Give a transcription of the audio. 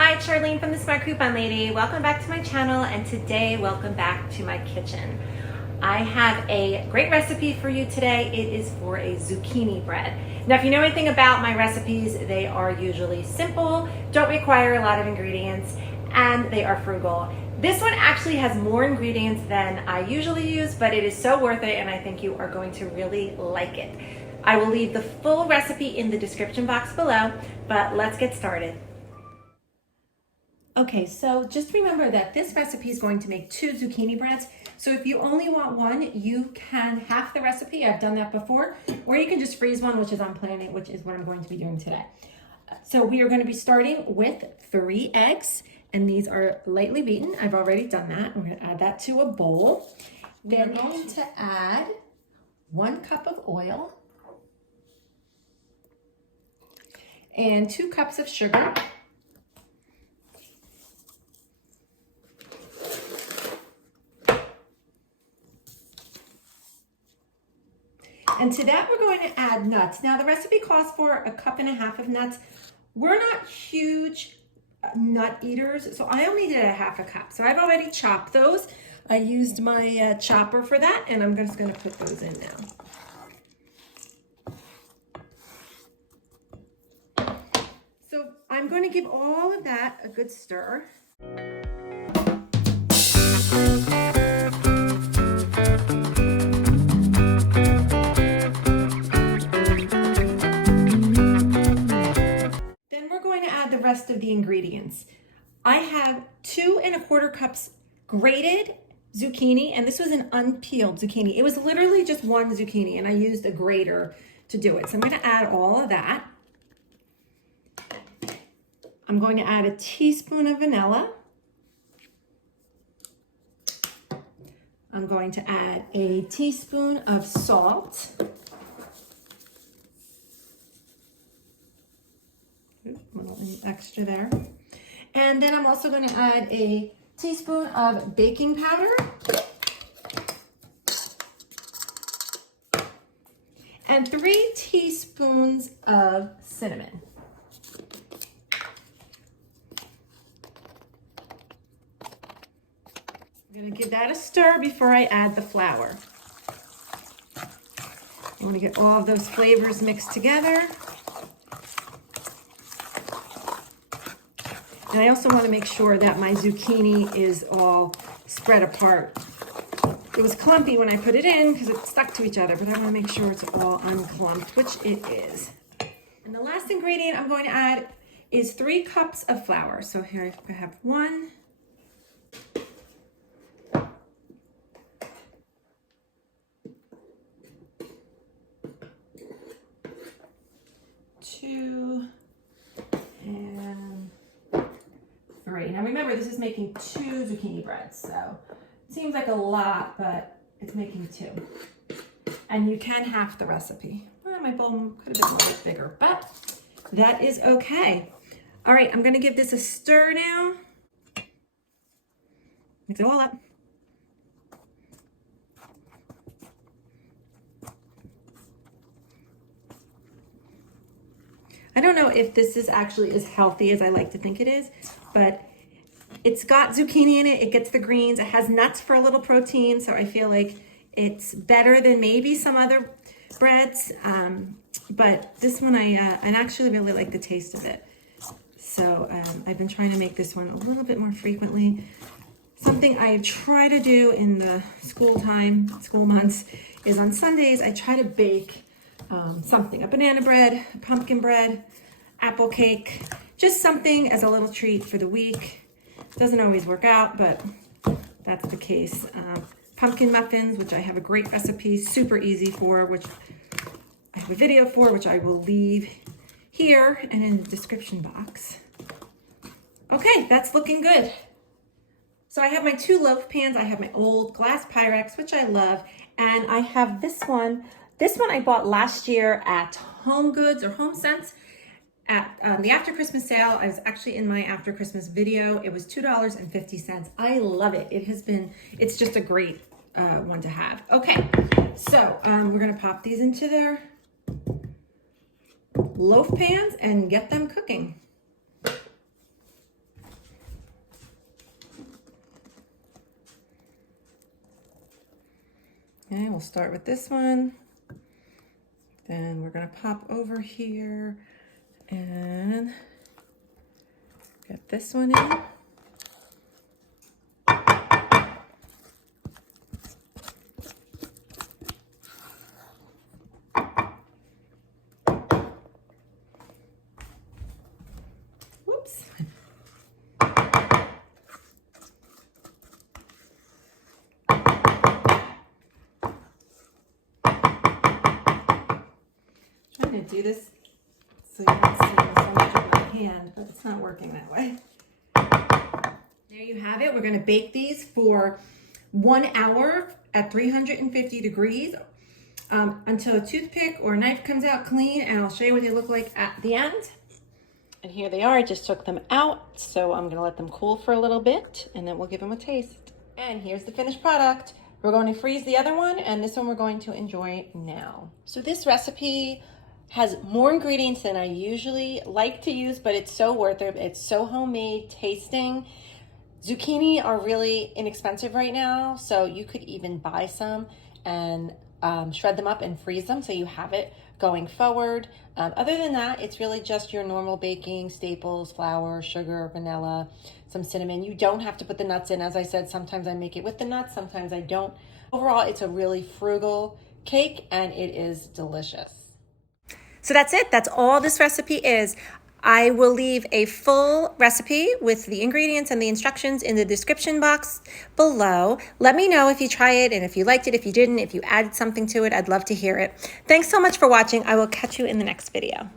Hi, it's Charlene from the Smart Coupon Lady. Welcome back to my channel, and today, welcome back to my kitchen. I have a great recipe for you today. It is for a zucchini bread. Now, if you know anything about my recipes, they are usually simple, don't require a lot of ingredients, and they are frugal. This one actually has more ingredients than I usually use, but it is so worth it, and I think you are going to really like it. I will leave the full recipe in the description box below, but let's get started. Okay, so just remember that this recipe is going to make 2 zucchini breads. So if you only want one, you can half the recipe. I've done that before. Or you can just freeze one, which is I'm planning, which is what I'm going to be doing today. So we are going to be starting with 3 eggs, and these are lightly beaten. I've already done that. We're going to add that to a bowl. Then we're going to add 1 cup of oil and 2 cups of sugar. And to that, we're going to add nuts. Now, the recipe calls for 1.5 cups of nuts. We're not huge nut eaters, so I only did 1/2 cup. So I've already chopped those. I used my chopper for that, and I'm just going to put those in now. So I'm going to give all of that a good stir. The rest of the ingredients. I have 2 1/4 cups grated zucchini, and this was an unpeeled zucchini. It was literally just 1 zucchini, and I used a grater to do it. So I'm going to add all of that. I'm going to add a teaspoon of vanilla. I'm going to add a teaspoon of salt. A little extra there. And then I'm also going to add a teaspoon of baking powder and 3 teaspoons of cinnamon. I'm going to give that a stir before I add the flour. I want to get all of those flavors mixed together. And I also want to make sure that my zucchini is all spread apart. It was clumpy when I put it in because it stuck to each other, but I want to make sure it's all unclumped, which it is. And the last ingredient I'm going to add is 3 cups of flour. So here I have 1, 2, and 3. Now remember, this is making 2 zucchini breads, so it seems like a lot, but it's making 2. And you can half the recipe. Well, my bowl could have been a little bigger, but that is okay. All right, I'm gonna give this a stir now. Mix it all up. I don't know if this is actually as healthy as I like to think it is, but it's got zucchini in it. It gets the greens. It has nuts for a little protein, so I feel like it's better than maybe some other breads. But this one, I actually really like the taste of it. So I've been trying to make this one a little bit more frequently. Something I try to do in the school months, is on Sundays, I try to bake something, a banana bread, a pumpkin bread, apple cake, just something as a little treat for the week. Doesn't always work out, but that's the case. Pumpkin muffins, which I have a great recipe, super easy for, which I have a video for, which I will leave here and in the description box. Okay, that's looking good. So I have my 2 loaf pans. I have my old glass Pyrex, which I love, and I have this one. This one I bought last year at Home Goods or Home Sense at the after Christmas sale. I was actually in my after Christmas video. It was $2.50. I love it. It's just a great one to have. Okay, so we're gonna pop these into their loaf pans and get them cooking. Okay, we'll start with this one. Then we're gonna pop over here and get this one in. Whoops. Trying to do this so you're not seeing so much of my hand, but it's not working that way. There you have it. We're going to bake these for 1 hour at 350 degrees until a toothpick or a knife comes out clean, and I'll show you what they look like at the end. And here they are. I just took them out, so I'm going to let them cool for a little bit, and then we'll give them a taste. And here's the finished product. We're going to freeze the other one, and this one we're going to enjoy now. So this recipe has more ingredients than I usually like to use, but it's so worth it. It's so homemade tasting. Zucchini are really inexpensive right now, so you could even buy some and shred them up and freeze them so you have it going forward. Other than that, it's really just your normal baking staples: flour, sugar, vanilla, some cinnamon. You don't have to put the nuts in. As I said, sometimes I make it with the nuts, sometimes I don't. Overall, it's a really frugal cake and it is delicious. So that's it. That's all this recipe is. I will leave a full recipe with the ingredients and the instructions in the description box below. Let me know if you try it and if you liked it, if you didn't, if you added something to it. I'd love to hear it. Thanks so much for watching. I will catch you in the next video.